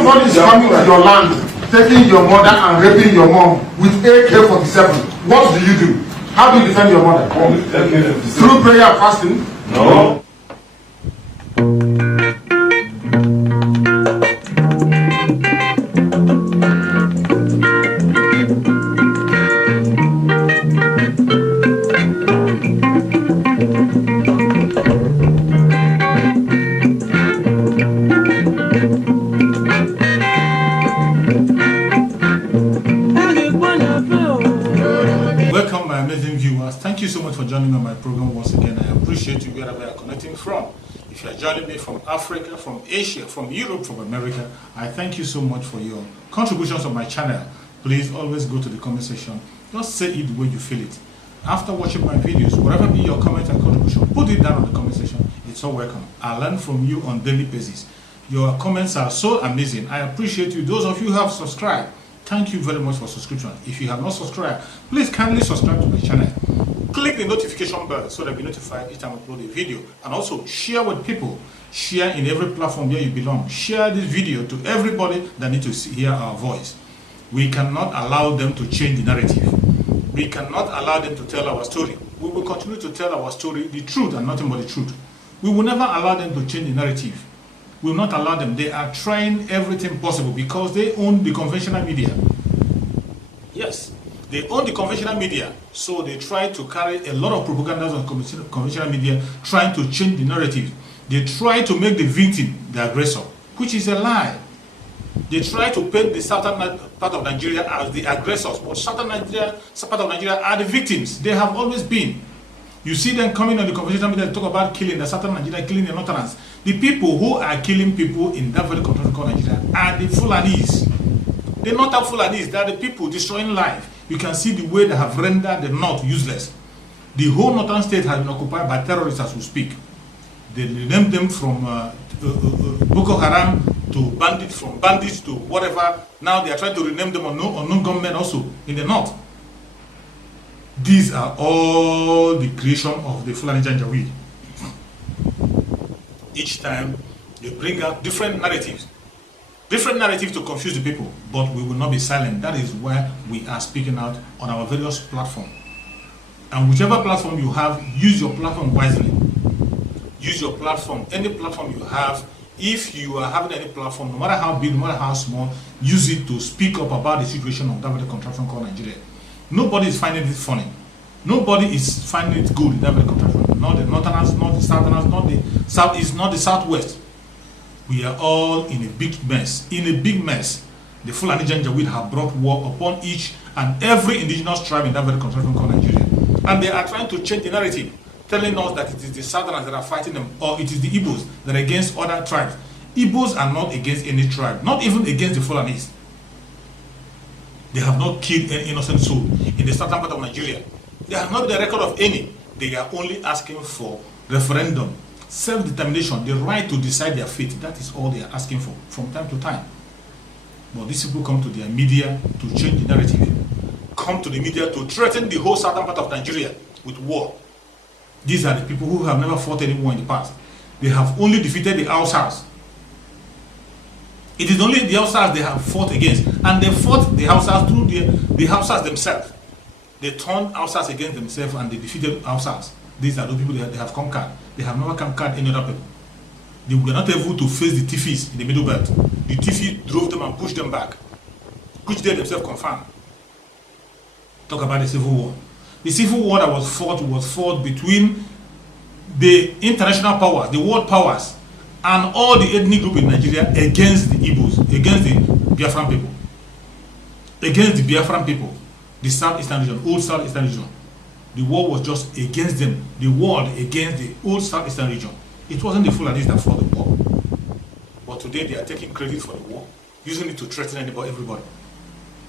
somebody is coming to your land, taking your mother and raping your mom with AK-47, what do you do? How do you defend your mother? Through prayer and fasting? No. Welcome, my amazing viewers. Thank you so much for joining me on my program once again. I appreciate you wherever you are connecting from. If you are joining me from Africa, from Asia, from Europe, from America, I thank you so much for your contributions on my channel. Please always go to the comment section. Just say it the way you feel it. After watching my videos, whatever be your comment and contribution, put it down on the comment section. It's all welcome. I learn from you on daily basis. Your comments are so amazing. I appreciate you. Those of you who have subscribed, thank you very much for subscription. If you have not subscribed, please kindly subscribe to my channel. Click the notification bell so that you'll be notified each time I upload a video. And also share with people. Share in every platform where you belong. Share this video to everybody that needs to hear our voice. We cannot allow them to change the narrative. We cannot allow them to tell our story. We will continue to tell our story, the truth and nothing but the truth. We will never allow them to change the narrative. We will not allow them. They are trying everything possible because they own the conventional media. Yes, they own the conventional media, so they try to carry a lot of propaganda on conventional media, trying to change the narrative. They try to make the victim the aggressor, which is a lie. They try to paint the southern part of Nigeria as the aggressors, but southern Nigeria, part of Nigeria are the victims. They have always been. You see them coming on the conventional media to talk about killing the southern Nigeria, killing the northerners. The people who are killing people in that very country called Nigeria are the Fulanis. The northern Fulanis, they are the people destroying life. You can see the way they have rendered the north useless. The whole northern state has been occupied by terrorists as we speak. They renamed them from Boko Haram to bandits, from bandits to whatever. Now they are trying to rename them unknown gunmen also in the north. These are all the creation of the Fulani Janjaweed. Each time they bring out different narratives to confuse the people, but we will not be silent. That is why we are speaking out on our various platforms. And whichever platform you have, use your platform wisely. Use your platform, any platform you have. If you are having any platform, no matter how big, no matter how small, use it to speak up about the situation of that very contraption called Nigeria. Nobody is finding it funny. Nobody is finding it good in that very contraption. Not the northerners, not the southerners, not the southeast, not the southwest. We are all in a big mess. In a big mess. The Fulani Janjaweed have brought war upon each and every indigenous tribe in that very contraption called Nigeria. And they are trying to change the narrative, telling us that it is the southerners that are fighting them, or it is the Igbos that are against other tribes. Igbos are not against any tribe, not even against the Fulanis. They have not killed any innocent soul in the southern part of Nigeria. They have not the record of any. They are only asking for referendum, self-determination, the right to decide their fate. That is all they are asking for from time to time. But these people come to their media to change the narrative. Come to the media to threaten the whole southern part of Nigeria with war. These are the people who have never fought any war in the past. They have only defeated the Hausas. It is only the Hausas they have fought against. And they fought the Hausas through the Hausas themselves. They turned Hausas against themselves and they defeated Hausas. These are the people that they have conquered. They have never conquered any other people. They were not able to face the Tifis in the Middle Belt. The Tifis drove them and pushed them back, which they themselves confirmed. Talk about the civil war. The civil war that was fought between the international powers, the world powers, and all the ethnic groups in Nigeria against the Igbos, against the Biafran people. Against the Biafran people, the southeastern region, old southeastern region. The war was just against them. The war against the old southeastern region. It wasn't the Fulanis that fought the war. But today they are taking credit for the war, using it to threaten everybody.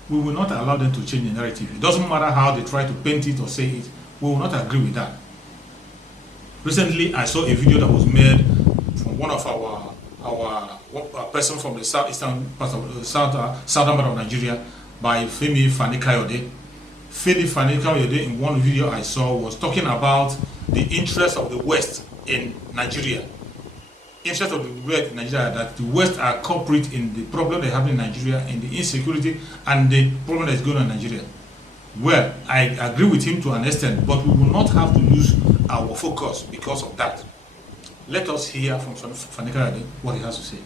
We will not allow them to change the narrative. It doesn't matter how they try to paint it or say it. We will not agree with that. Recently, I saw a video that was made from one of our person from the southeastern part of southern part of Nigeria by Fani-Kayode. Fani-Kayode, in one video I saw, was talking about the interest of the West in Nigeria. interest of the West in Nigeria, that the West are culprit in the problem they have in Nigeria, in the insecurity and the problem that's going on in Nigeria. Well, I agree with him to an extent, but we will not have to lose our focus because of that. Let us hear from Fani-Kayode what he has to say.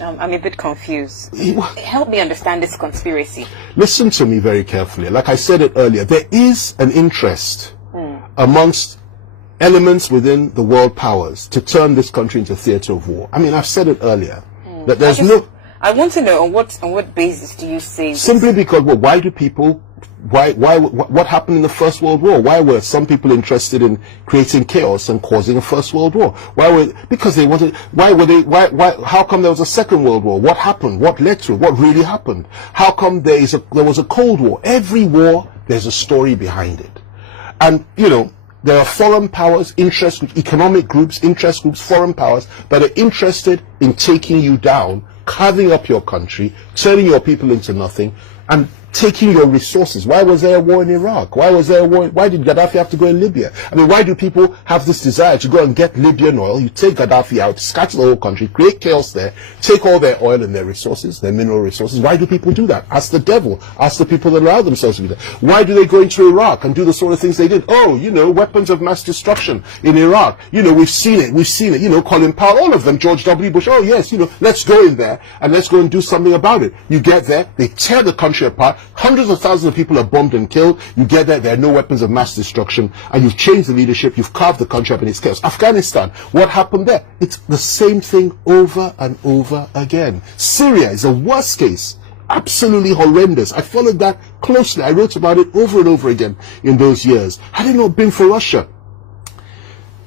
I'm a bit confused. Help me understand this conspiracy. Listen to me very carefully. Like I said it earlier, there is an interest amongst elements within the world powers to turn this country into a theater of war. I mean, I've said it earlier that there's I want to know on what basis do you say this? Simply because, well, why do people? What happened in the First World War? Why were some people interested in creating chaos and causing a First World War? Because they wanted. How come there was a Second World War? What happened? What led to it? What really happened? How come there was a Cold War? Every war, there's a story behind it, and there are foreign powers, economic groups, interest groups, foreign powers that are interested in taking you down, carving up your country, turning your people into nothing, and taking your resources. Why was there a war in Iraq? Why was there a war? Why did Gaddafi have to go in Libya? I mean, why do people have this desire to go and get Libyan oil? You take Gaddafi out, scatter the whole country, create chaos there, take all their oil and their resources, their mineral resources. Why do people do that? Ask the devil. Ask the people that allow themselves to do that. Why do they go into Iraq and do the sort of things they did? Oh, weapons of mass destruction in Iraq. We've seen it. Colin Powell, all of them, George W. Bush. Oh, yes, let's go in there and let's go and do something about it. You get there, they tear the country apart. Hundreds of thousands of people are bombed and killed. You get there are no weapons of mass destruction, and you've changed the leadership, you've carved the country up in its chaos. Afghanistan, what happened there? It's the same thing over and over again. Syria is the worst case. Absolutely horrendous. I followed that closely. I wrote about it over and over again in those years. Had it not been for Russia,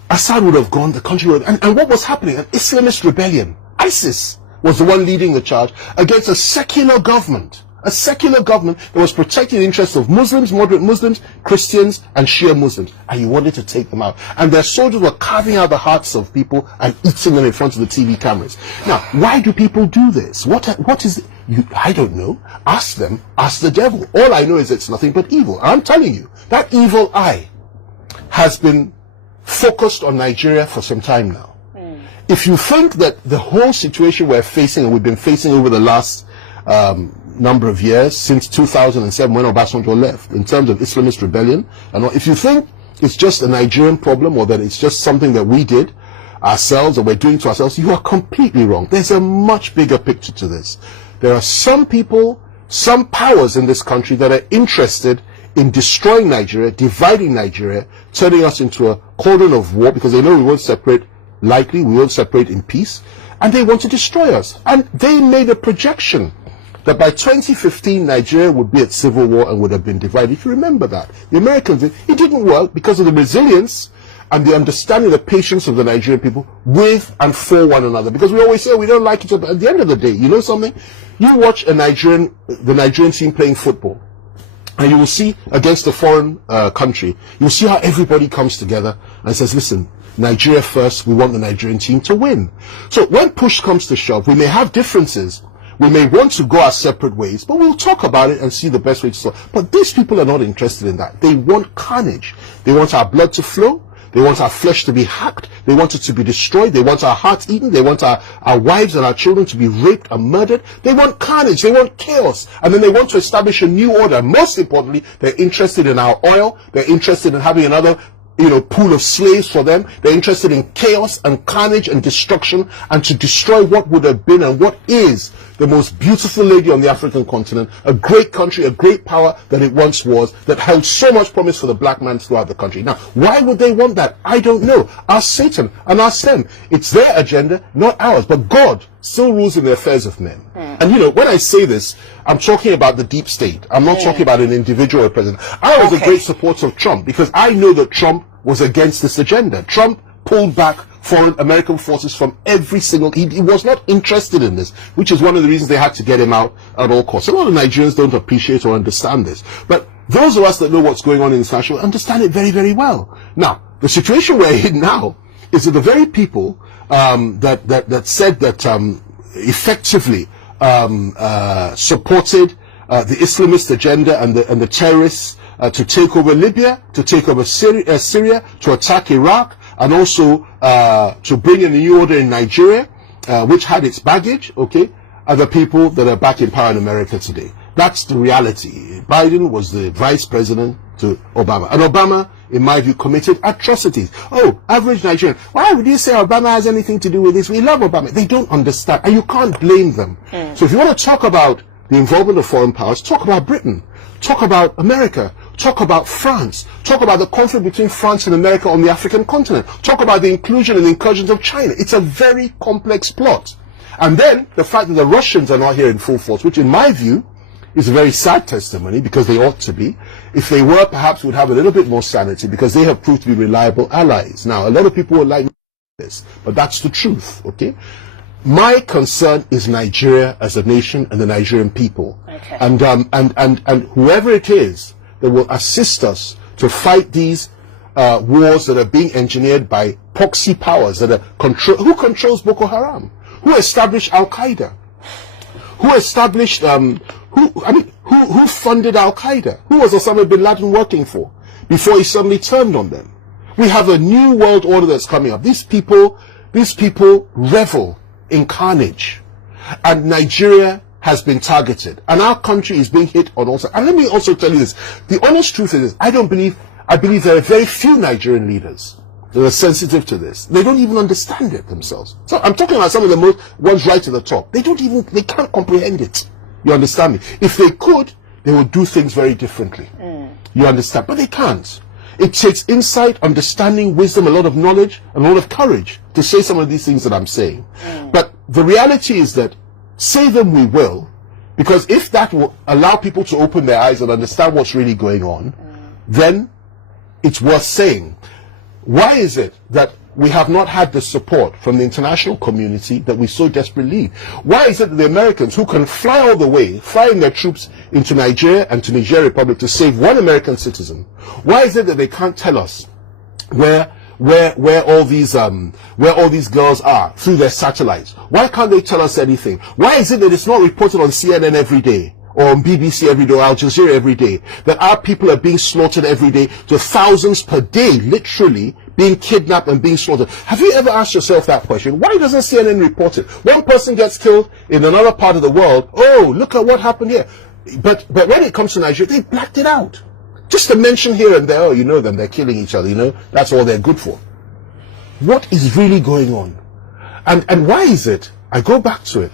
Assad would have gone, the country would have, and what was happening? An Islamist rebellion. ISIS was the one leading the charge against a secular government. A secular government that was protecting the interests of Muslims, moderate Muslims, Christians, and Shia Muslims. And you wanted to take them out. And their soldiers were carving out the hearts of people and eating them in front of the TV cameras. Now, why do people do this? What is it? I don't know. Ask them. Ask the devil. All I know is it's nothing but evil. And I'm telling you, that evil eye has been focused on Nigeria for some time now. If you think that the whole situation we're facing and we've been facing over the last number of years, since 2007 when Obasanjo left, in terms of Islamist rebellion, and if you think it's just a Nigerian problem or that it's just something that we did ourselves or we're doing to ourselves, you are completely wrong. There's a much bigger picture to this. There are some people, some powers in this country that are interested in destroying Nigeria, dividing Nigeria, turning us into a cordon of war, because they know we won't separate lightly, we won't separate in peace, and they want to destroy us. And they made a projection that by 2015 Nigeria would be at civil war and would have been divided. If you remember that, the Americans, it didn't work because of the resilience and the understanding, the patience of the Nigerian people with and for one another. Because we always say we don't like each other. At the end of the day, you know something? You watch the Nigerian team playing football, and you will see against a foreign country, you will see how everybody comes together and says, listen, Nigeria first, we want the Nigerian team to win. So when push comes to shove, we may have differences. We may want to go our separate ways, but we'll talk about it and see the best way to solve. But these people are not interested in that. They want carnage. They want our blood to flow. They want our flesh to be hacked. They want it to be destroyed. They want our hearts eaten. They want our wives and our children to be raped and murdered. They want carnage. They want chaos. And then they want to establish a new order. Most importantly, they're interested in our oil. They're interested in having another pool of slaves for them. They're interested in chaos and carnage and destruction, and to destroy what would have been and what is the most beautiful lady on the African continent, a great country, a great power that it once was, that held so much promise for the black man throughout the country. Now, why would they want that? I don't know. Ask Satan and ask them. It's their agenda, not ours. But God still rules in the affairs of men. And when I say this, I'm talking about the deep state. I'm not talking about an individual or president. I was a great supporter of Trump because I know that Trump was against this agenda. Trump pulled back foreign American forces from every single, he was not interested in this, which is one of the reasons they had to get him out at all costs. A lot of Nigerians don't appreciate or understand this, but those of us that know what's going on in this country understand it very, very well. Now, the situation we're in now is that the very people that said that effectively supported the Islamist agenda and the terrorists to take over Libya, to take over Syria, to attack Iraq, and also to bring in a new order in Nigeria, which had its baggage, okay, are the people that are back in power in America today. That's the reality. Biden was the vice president to Obama. And Obama, in my view, committed atrocities. Oh, average Nigerian. Why would you say Obama has anything to do with this? We love Obama. They don't understand. And you can't blame them. So if you want to talk about the involvement of foreign powers, talk about Britain. Talk about America. Talk about France. Talk about the conflict between France and America on the African continent. Talk about the inclusion and incursions of China. It's a very complex plot. And then the fact that the Russians are not here in full force, which in my view is a very sad testimony, because they ought to be. If they were, perhaps would have a little bit more sanity, because they have proved to be reliable allies. Now, a lot of people will like this, but that's the truth, okay? My concern is Nigeria as a nation and the Nigerian people. Okay. And whoever it is that will assist us to fight these wars that are being engineered by proxy powers that are who controls Boko Haram? Who established Al-Qaeda? Who established who funded Al-Qaeda? Who was Osama bin Laden working for before he suddenly turned on them? We have a new world order that's coming up. These people revel in carnage, and Nigeria has been targeted, and our country is being hit on all sides. And let me also tell you this: the honest truth is, I believe there are very few Nigerian leaders that are sensitive to this. They don't even understand it themselves. So I'm talking about some of the most ones right to the top. They can't comprehend it. You understand me? If they could, they would do things very differently. You understand? But they can't. It takes insight, understanding, wisdom, a lot of knowledge, and a lot of courage to say some of these things that I'm saying. But the reality is that say them we will, because if that will allow people to open their eyes and understand what's really going on, then it's worth saying. Why is it that we have not had the support from the international community that we so desperately need? Why is it that the Americans, who can fly all the way, flying their troops into Nigeria and to Niger Republic to save one American citizen, why is it that they can't tell us where all these girls are through their satellites? Why can't they tell us anything? Why is it that it's not reported on CNN every day, or on BBC every day, or Al Jazeera every day, that our people are being slaughtered every day, to thousands per day, literally being kidnapped and being slaughtered? Have you ever asked yourself that question? Why doesn't CNN report it? One person gets killed in another part of the world. Oh, look at what happened here. But when it comes to Nigeria, they blacked it out. Just to mention here and there, oh, you know them, they're killing each other, you know, that's all they're good for. What is really going on? And why is it, I go back to it,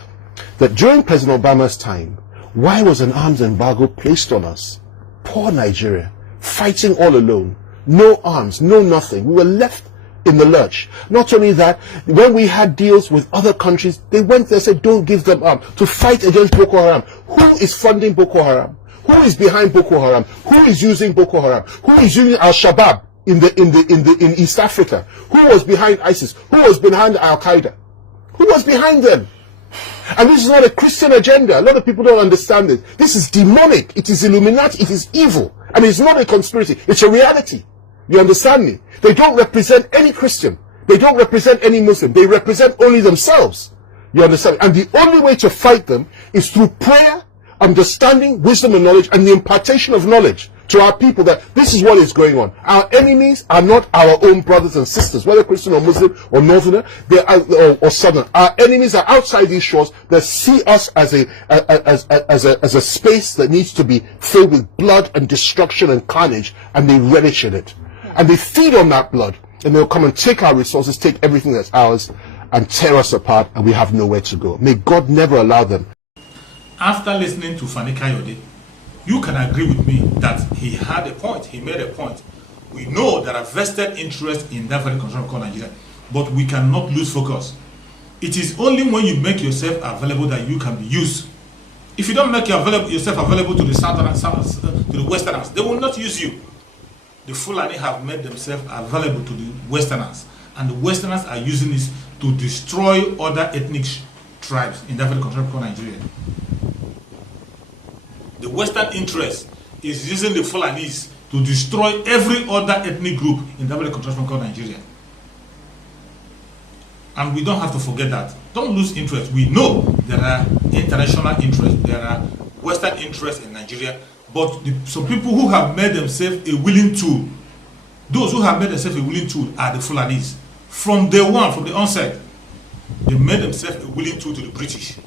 that during President Obama's time, why was an arms embargo placed on us? Poor Nigeria, fighting all alone, no arms, no nothing. We were left in the lurch. Not only that, when we had deals with other countries, they went there and said, don't give them arms to fight against Boko Haram. Who is funding Boko Haram? Who is behind Boko Haram? Who is using Boko Haram? Who is using Al-Shabaab in East Africa? Who was behind ISIS? Who was behind Al-Qaeda? Who was behind them? And this is not a Christian agenda. A lot of people don't understand it. This is demonic. It is Illuminati. It is evil. And it's not a conspiracy. It's a reality. You understand me? They don't represent any Christian. They don't represent any Muslim. They represent only themselves. You understand? And the only way to fight them is through prayer, understanding, wisdom, and knowledge, and the impartation of knowledge to our people that this is what is going on. Our enemies are not our own brothers and sisters, whether Christian or Muslim or Northerner, they are, or Southern. Our enemies are outside these shores that see us as a space that needs to be filled with blood and destruction and carnage, and they relish in it. And they feed on that blood, and they'll come and take our resources, take everything that's ours, and tear us apart, and we have nowhere to go. May God never allow them. After listening to Fani-Kayode, you can agree with me that he had a point, he made a point. We know there are vested interest in that very concern called Nigeria, but we cannot lose focus. It is only when you make yourself available that you can be used. If you don't make yourself available to the Southerners, to the Westerners, they will not use you. The Fulani have made themselves available to the Westerners, and the Westerners are using this to destroy other ethnic tribes in that very country called Nigeria. The Western interest is using the Fulanis to destroy every other ethnic group in that very country called Nigeria. And we don't have to forget that. Don't lose interest. We know there are international interests, there are Western interests in Nigeria, but some people who have made themselves a willing tool Those who have made themselves a willing tool are the Fulanis. From day one, from the onset, they made themselves a willing tool to the British.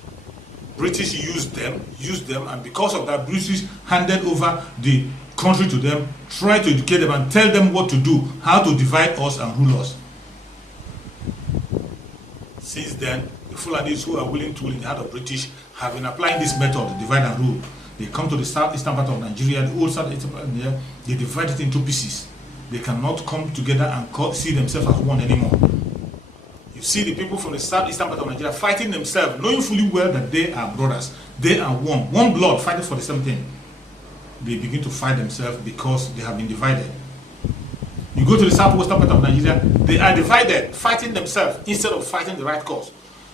British used them, and because of that, British handed over the country to them, tried to educate them and tell them what to do, how to divide us and rule us. Since then, the Fulanis who are willing to in the heart of British have been applying this method, divide and rule. They come to the southeastern part of Nigeria, the old southeastern part of Nigeria, they divide it into pieces. They cannot come together and see themselves as one anymore. You see the people from the southeastern part of Nigeria fighting themselves, knowing fully well that they are brothers. They are one blood fighting for the same thing. They begin to fight themselves because they have been divided. You go to the southwestern part of Nigeria, they are divided, fighting themselves instead of fighting the right cause.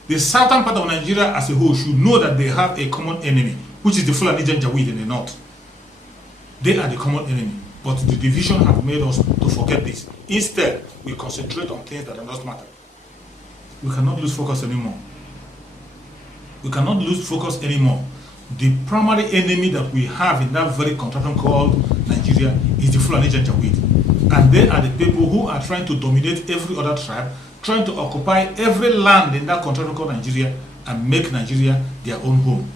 The southern part of Nigeria as a whole should know that they have a common enemy, which is the Fulani Janjaweed in the north. They are the common enemy, but the division have made us to forget this. Instead, we concentrate on things that do not matter. We cannot lose focus anymore. We cannot lose focus anymore. The primary enemy that we have in that very contraption called Nigeria is the Fulani Janjaweed. And they are the people who are trying to dominate every other tribe, trying to occupy every land in that contraption called Nigeria and make Nigeria their own home.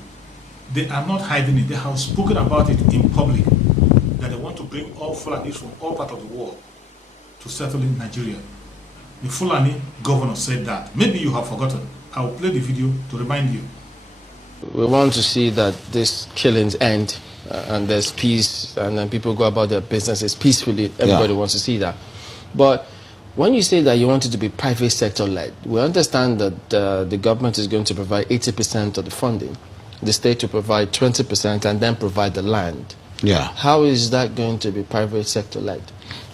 They are not hiding it. They have spoken about it in public, that they want to bring all Fulanis from all parts of the world to settle in Nigeria. The Fulani governor said that. Maybe you have forgotten. I will play the video to remind you. We want to see that these killings end and there's peace and then people go about their businesses peacefully. Everybody wants to see that. But when you say that you want it to be private sector led, we understand that the government is going to provide 80% of the funding, the state to provide 20% and then provide the land. Yeah. How is that going to be private sector led?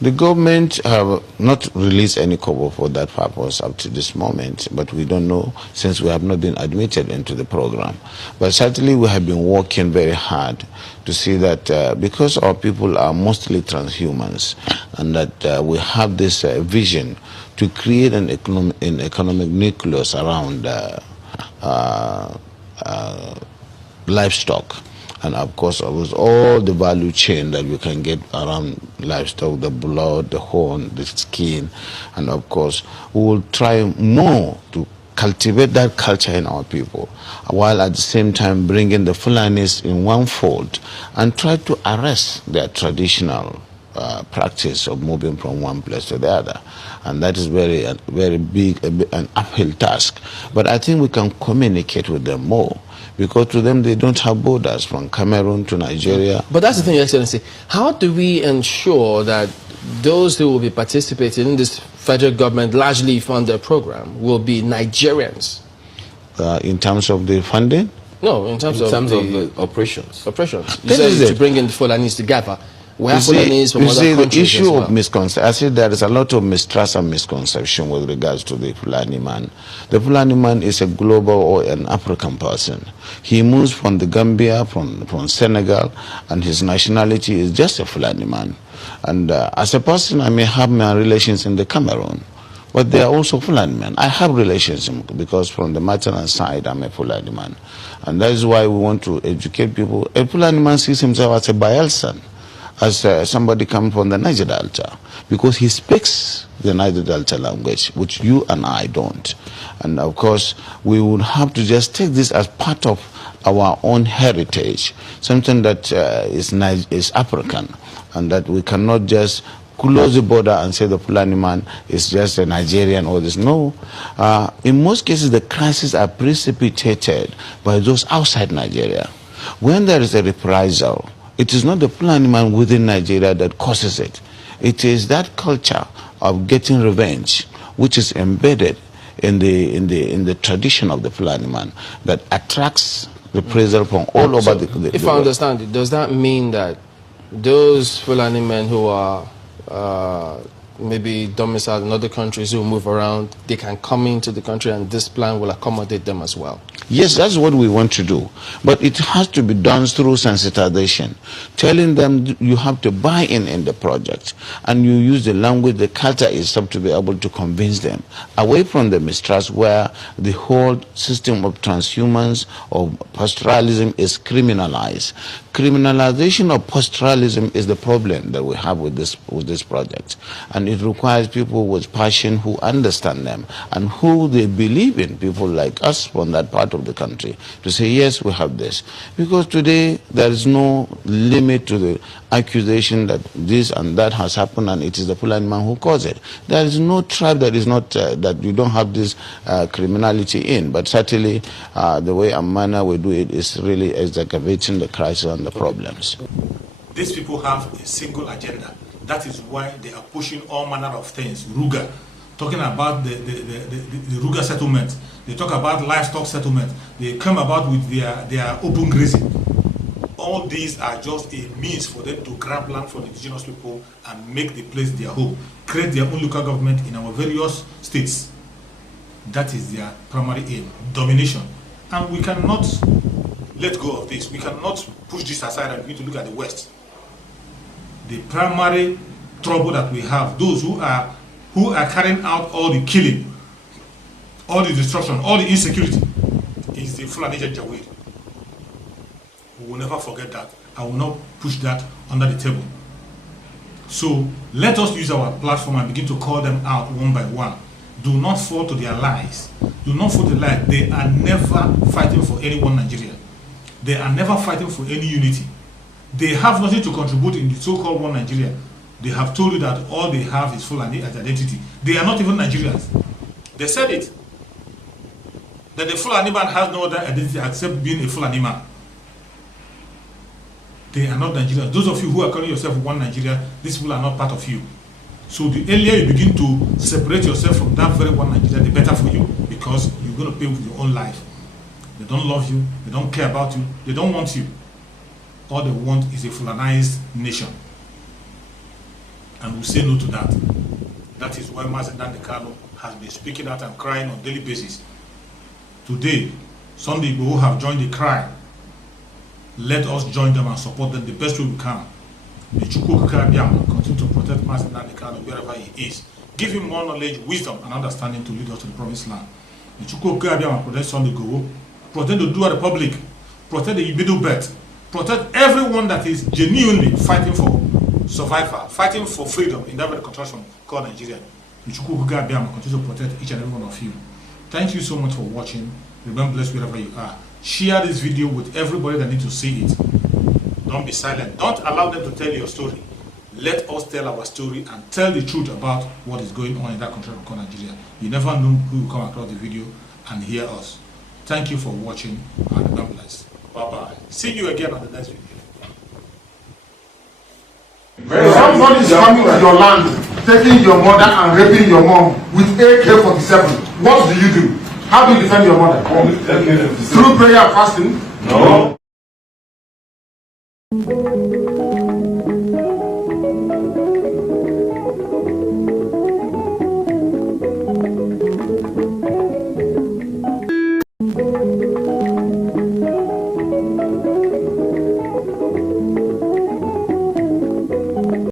The government have not released any cover for that purpose up to this moment, but we don't know since we have not been admitted into the program. But certainly we have been working very hard to see that because our people are mostly transhumans and that we have this vision to create an economic nucleus around livestock. And of course, all the value chain that we can get around livestock, the blood, the horn, the skin, and of course, we will try more to cultivate that culture in our people, while at the same time bringing the Fulanis in one fold and try to arrest their traditional practice of moving from one place to the other. And that is very big, an uphill task. But I think we can communicate with them more, because to them they don't have borders from Cameroon to Nigeria. But that's the thing, Your Excellency. How do we ensure that those who will be participating in this federal government largely funded program will be Nigerians? In terms of the funding? No, in terms of the operations. Operations. You said to bring in the Fulanis together. We have Fulanis from other countries. The issue of misconception, I said there is a lot of mistrust and misconception with regards to the Fulani man. The Fulani man is a global or an African person. He moves from the Gambia, from Senegal, and his nationality is just a Fulani man. And as a person, I may have my relations in the Cameroon, but they are also Fulani men. I have relations because from the maternal side, I'm a Fulani man. And that is why we want to educate people. A Fulani man sees himself as a Bayelsan, as somebody coming from the Niger Delta, because he speaks the Niger Delta language, which you and I don't. And of course, we would have to just take this as part of our own heritage, something that is African, and that we cannot just close the border and say the Fulani man is just a Nigerian or this. No. In most cases, the crises are precipitated by those outside Nigeria. When there is a reprisal, it is not the Fulani man within Nigeria that causes it. It is that culture of getting revenge, which is embedded in the tradition of the Fulani man, that attracts reprisal from all over the world. If I understand it, does that mean that those Fulani men who are maybe domiciled in other countries who move around, they can come into the country and this plan will accommodate them as well? Yes, that's what we want to do. But it has to be done through sensitization, telling them you have to buy in the project. And you use the language, the culture itself to be able to convince them. Away from the mistrust where the whole system of transhumance or pastoralism is criminalized. Criminalization of pastoralism is the problem that we have with this project. And it requires people with passion who understand them and who they believe in, people like us from that part of the country, to say, yes, we have this. Because today there is no limit to the accusation that this and that has happened and it is the Fulani man who caused it. There is no tribe that is not, that you don't have this criminality in, but certainly the way and manner we do it is really exacerbating the crisis and the problems. These people have a single agenda. That is why they are pushing all manner of things. Ruga, talking about the Ruga settlement. They talk about livestock settlement. They come about with their open grazing. All these are just a means for them to grab land from the indigenous people and make the place their home. Create their own local government in our various states. That is their primary aim, domination. And we cannot let go of this. We cannot push this aside and begin to look at the West. The primary trouble that we have, those who are carrying out all the killing, all the destruction, all the insecurity, is the Fulani Janjaweed. We will never forget that. I will not push that under the table. So let us use our platform and begin to call them out one by one. Do not fall to their lies. Do not fall to the lies. They are never fighting for any one Nigeria. They are never fighting for any unity. They have nothing to contribute in the so-called one Nigeria. They have told you that all they have is Fulani as identity. They are not even Nigerians. They said it. That the Fulani man has no other identity except being a Fulani man. They are not Nigerians. Those of you who are calling yourself one Nigeria, these people are not part of you. So the earlier you begin to separate yourself from that very one Nigeria, the better for you, because you're going to pay with your own life. They don't love you. They don't care about you. They don't want you. All they want is a Fulanized nation. And we say no to that. That is why Mazi Nnamdi Kanu has been speaking out and crying on a daily basis. Today, Sunday Igboho have joined the cry. Let us join them and support them the best way we can. The Chukwu Abiyama continue to protect Mazi Nnamdi Kanu wherever he is. Give him more knowledge, wisdom, and understanding to lead us to the promised land. The Chukwu Abiyama protect Sunday Igboho, protect the Dua Republic, protect the Ibidu Belt, protect everyone that is genuinely fighting for survival, fighting for freedom in that very contraction called Nigeria. The Chukwu Abiyama continue to protect each and every one of you. Thank you so much for watching. Remember, blessed wherever you are. Share this video with everybody that needs to see it. Don't be silent. Don't allow them to tell your story. Let us tell our story and tell the truth about what is going on in that country called Nigeria. You never know who will come across the video and hear us. Thank you for watching and God bless. Bye-bye. See you again on the next video. Somebody is coming to your land, taking your mother and raping your mom with AK-47. What do you do? How do you defend your mother? Through prayer and fasting? No.